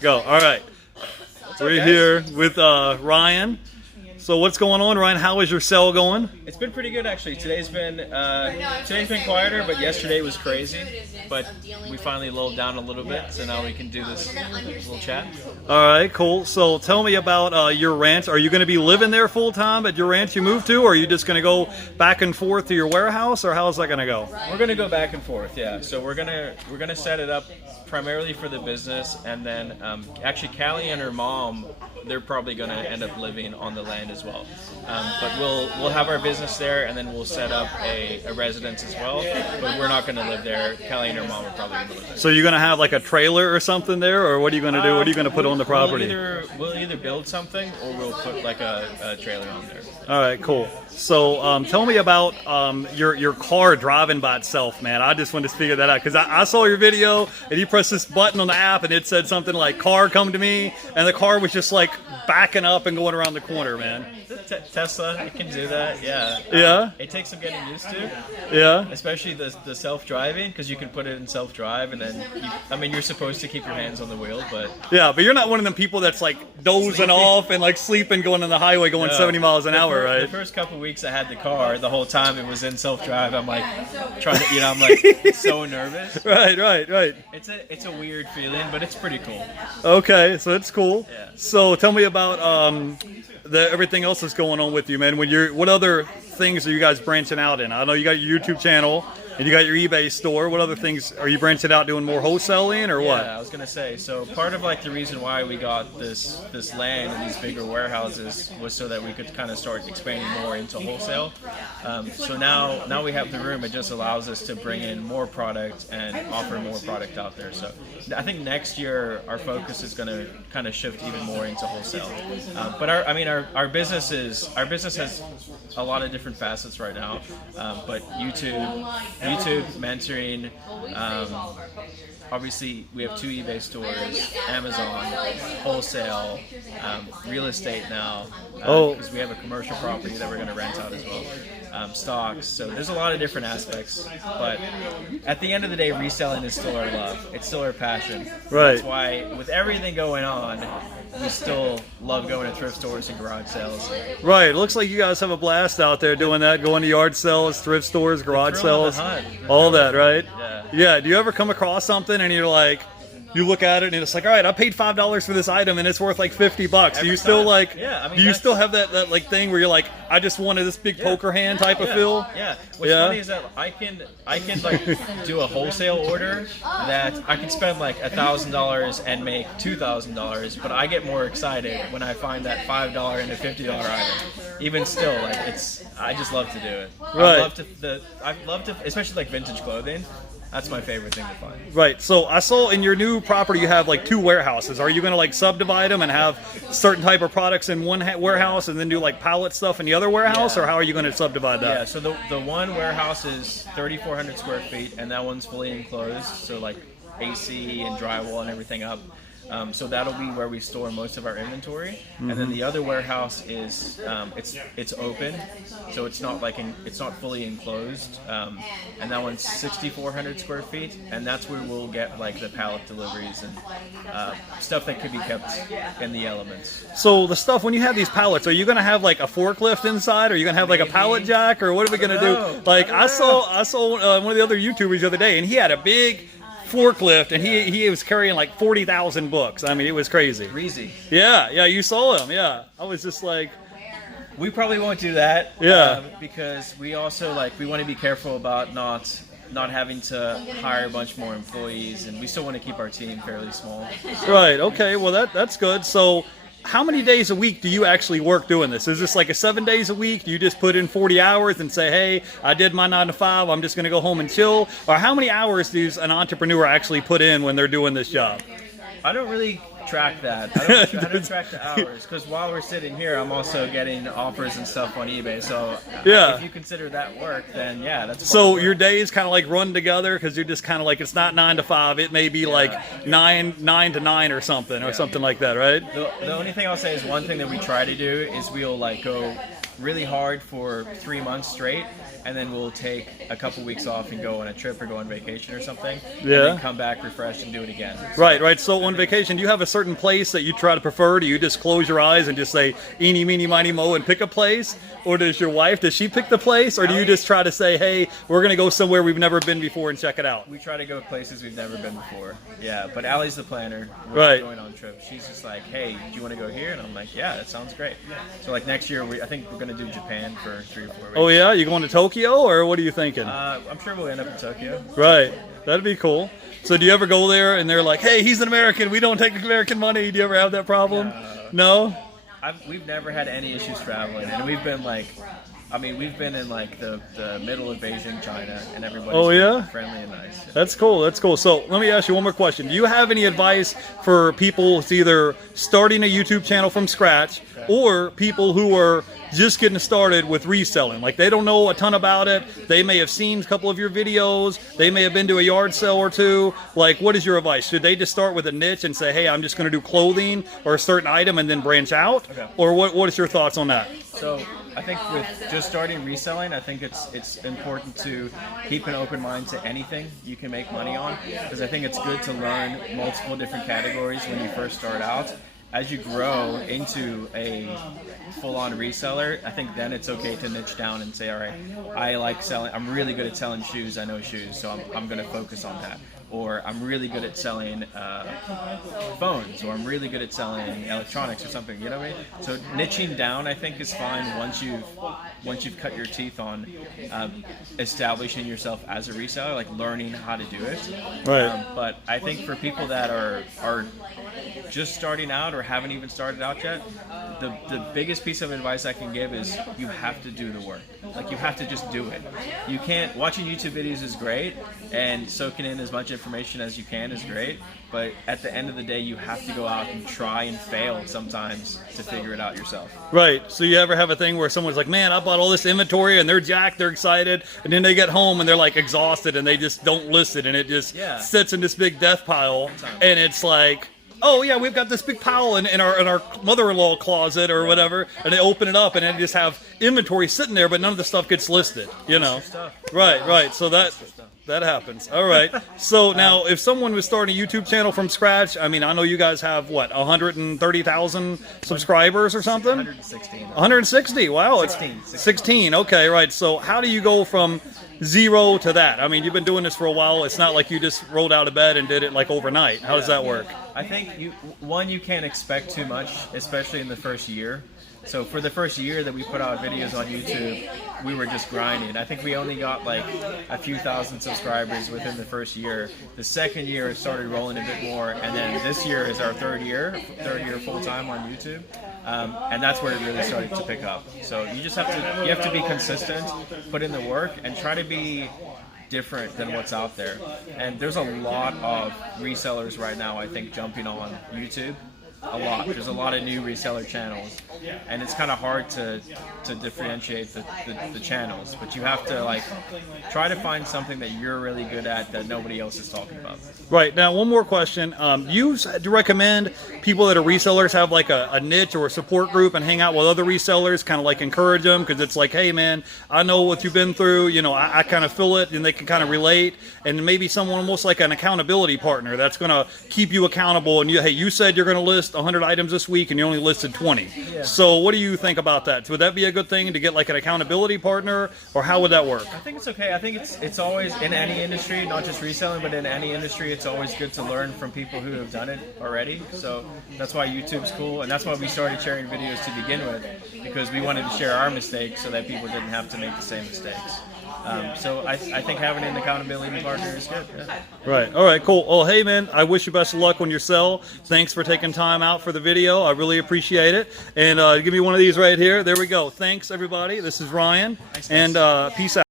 Go. All right. We're here with Ryan. So what's going on, Ryan? How is your sale going? It's been pretty good, actually. Today's been quieter, but yesterday was crazy. But we finally lulled down a little bit, so now we can do this little chat. All right, cool. So tell me about your ranch. Are you going to be living there full time at your ranch you moved to, or are you just going to go back and forth to your warehouse, or how's that going to go? We're going to go back and forth, yeah. So we're gonna set it up primarily for the business, and then actually Callie and her mom, they're probably going to end up living on the land as well. But we'll have our business there, and then we'll set up a residence as well. But we're not going to live there. Callie and her mom are probably going to live there. So you're going to have like a trailer or something there, or what are you going to do? What are you going to put on the property? We'll either build something, or we'll put like a trailer on there. All right, cool. So tell me about your car driving by itself, man. I just wanted to figure that out because I saw your video and you pressed this button on the app and it said something like "car come to me," and the car was just like backing up and going around the corner, man. Tesla, it can do that, yeah. Yeah? It takes some getting used to. Yeah? Especially the self-driving, because you can put it in self-drive, and then, you're supposed to keep your hands on the wheel, but... Yeah, but you're not one of them people that's like dozing off and like sleeping going on the highway going 70 miles an hour, right? The first couple of weeks I had the car, the whole time it was in self-drive, I'm like, trying to, I'm like so nervous. Right. It's a weird feeling, but it's pretty cool. Okay, so it's cool. Yeah. So tell me about everything else that's going on with you, man. What other things are you guys branching out in? I know you got your YouTube channel and you got your eBay store. What other things are you branching out, doing more wholesaling or what? Yeah, I was gonna say. So part of like the reason why we got this land and these bigger warehouses was so that we could kind of start expanding more into wholesale. So now we have the room. It just allows us to bring in more product and offer more product out there. So I think next year our focus is going to kind of shift even more into wholesale. But our business has a lot of different facets right now. But YouTube, mentoring, obviously we have 2 eBay stores, Amazon, wholesale, real estate now, because we have a commercial property that we're going to rent out as well. Stocks, so there's a lot of different aspects, but at the end of the day, reselling is still our love. It's still our passion. Right. That's why with everything going on, we still love going to thrift stores and garage sales. Right. It looks like you guys have a blast out there doing that, going to yard sales, thrift stores, garage sales, all that, right? Yeah. Do you ever come across something and you're like, you look at it and it's like, all right, I paid $5 for this item and it's worth like $50. Do you still like? Yeah, do you still have that like thing where you're like, I just wanted this big poker hand type of feel? Yeah. What's funny is that I can like do a wholesale order that I can spend like $1,000 and make $2,000, but I get more excited when I find that $5 and a $50 item. Even still, like I just love to do it. Right. I love to, especially like vintage clothing. That's my favorite thing to find. Right. So I saw in your new property you have like 2 warehouses. Are you going to like subdivide them and have certain type of products in one warehouse and then do like pallet stuff in the other warehouse, or how are you going to subdivide that? Yeah. So the one warehouse is 3,400 square feet, and that one's fully enclosed. So like AC and drywall and everything up. So that'll be where we store most of our inventory, and then the other warehouse is it's open, so it's not fully enclosed, and that one's 6,400 square feet, and that's where we'll get like the pallet deliveries and stuff that could be kept in the elements. So the stuff, when you have these pallets, are you going to have like a forklift inside? Are you going to have like a pallet jack, or what are we going to do? Like I saw one of the other YouTubers the other day, and he had a big forklift, and he was carrying like 40,000 books. I mean, it was crazy. Breezy. Yeah, you saw him. Yeah, I was just like, we probably won't do that. Yeah, because we also we want to be careful about not having to hire a bunch more employees, and we still want to keep our team fairly small. Right. Okay. Well, that's good. So, how many days a week do you actually work doing this? Is this like a 7 days a week? Do you just put in 40 hours and say, hey, I did my 9 to 5, I'm just going to go home and chill? Or how many hours does an entrepreneur actually put in when they're doing this job? I don't really track that. I don't track the hours, because while we're sitting here, I'm also getting offers and stuff on eBay. So if you consider that work, then yeah, that's so your days kind of like run together, because you're just kind of like, it's not 9 to 5. It may be like 9 to 9 or something, or something like that, right? The only thing I'll say is one thing that we try to do is we'll like go really hard for 3 months straight, and then we'll take a couple weeks off and go on a trip or go on vacation or something. Yeah. And then come back refreshed and do it again. Right. So on vacation, do you have a certain place that you try to prefer? Do you just close your eyes and just say eeny, meeny, miny, mo and pick a place? Or does your wife, does she pick the place? Or do you just try to say, hey, we're going to go somewhere we've never been before and check it out? We try to go places we've never been before. Yeah, but Allie's the planner. We're Right. going on trips. She's just like, hey, do you want to go here? And I'm like, yeah, that sounds great. So like next year, I think we're going to do Japan for 3 or 4 weeks. Oh yeah? You going to Tokyo or what are you thinking? I'm sure we'll end up in Tokyo. Right. That'd be cool. So do you ever go there and they're like, hey, he's an American. We don't take American money. Do you ever have that problem? No? We've never had any issues traveling. And we've been like, we've been in like the middle of Beijing, China, and everybody's been friendly and nice. That's cool. So let me ask you one more question. Do you have any advice for people who's either starting a YouTube channel from scratch or people who are just getting started with reselling? Like they don't know a ton about it. They may have seen a couple of your videos. They may have been to a yard sale or two. Like what is your advice? Should they just start with a niche and say, hey, I'm just going to do clothing or a certain item and then branch out? Okay. Or what is your thoughts on that? So I think with just starting reselling, I think it's important to keep an open mind to anything you can make money on, because I think it's good to learn multiple different categories when you first start out. As you grow into a full-on reseller, I think then it's okay to niche down and say, all right, I like selling, I'm really good at selling shoes, I know shoes, so I'm going to focus on that. Or I'm really good at selling phones, or I'm really good at selling electronics or something, you know what I mean? So niching down, I think, is fine once you've cut your teeth on establishing yourself as a reseller, like learning how to do it. Right. But I think for people that are just starting out or haven't even started out yet, the biggest piece of advice I can give is you have to do the work. Like you have to just do it. You can't, watching YouTube videos is great, and soaking in as much information as you can is great, but at the end of the day, you have to go out and try and fail sometimes to figure it out yourself. Right. So you ever have a thing where someone's like, man, I bought all this inventory and they're jacked, they're excited, and then they get home and they're like exhausted and they just don't list it and it just sits in this big death pile, and it's like, oh yeah, we've got this big pile in our mother-in-law closet or whatever, and they open it up and they just have inventory sitting there, but none of the stuff gets listed, you know. Right. So that happens. All right. So now, if someone was starting a YouTube channel from scratch, I mean, I know you guys have what, 130,000 subscribers or something? 160. 160. Wow. 16. Okay. Right. So how do you go from 0 to that? I mean, you've been doing this for a while. It's not like you just rolled out of bed and did it like overnight. How does that work? I think you can't expect too much, especially in the first year. So for the first year that we put out videos on YouTube, we were just grinding. I think we only got like a few thousand subscribers within the first year. The second year it started rolling a bit more, and then this year is our third year full time on YouTube. And that's where it really started to pick up. So you just have to be consistent, put in the work, and try to be different than what's out there. And there's a lot of resellers right now, I think, jumping on YouTube. A lot. There's a lot of new reseller channels, and it's kind of hard to differentiate the channels, but you have to like try to find something that you're really good at that nobody else is talking about. Right. Now, one more question. Do you recommend people that are resellers have like a niche or a support group and hang out with other resellers, kind of like encourage them? Because it's like, hey man, I know what you've been through, you know, I kind of feel it, and they can kind of relate, and maybe someone almost like an accountability partner that's going to keep you accountable, and hey, you said you're going to list 100 items this week and you only listed 20. Yeah. So what do you think about that? Would that be a good thing to get like an accountability partner, or how would that work? I think it's okay. I think it's always, in any industry, not just reselling, but in any industry, it's always good to learn from people who have done it already. So that's why YouTube's cool, and that's why we started sharing videos to begin with, because we wanted to share our mistakes so that people didn't have to make the same mistakes. So I think having an accountability partner is good. Yeah. Right. All right, cool. Well, hey, man, I wish you best of luck on your sell. Thanks for taking time out for the video. I really appreciate it. And give me one of these right here. There we go. Thanks, everybody. This is Ryan. Thanks, and peace out.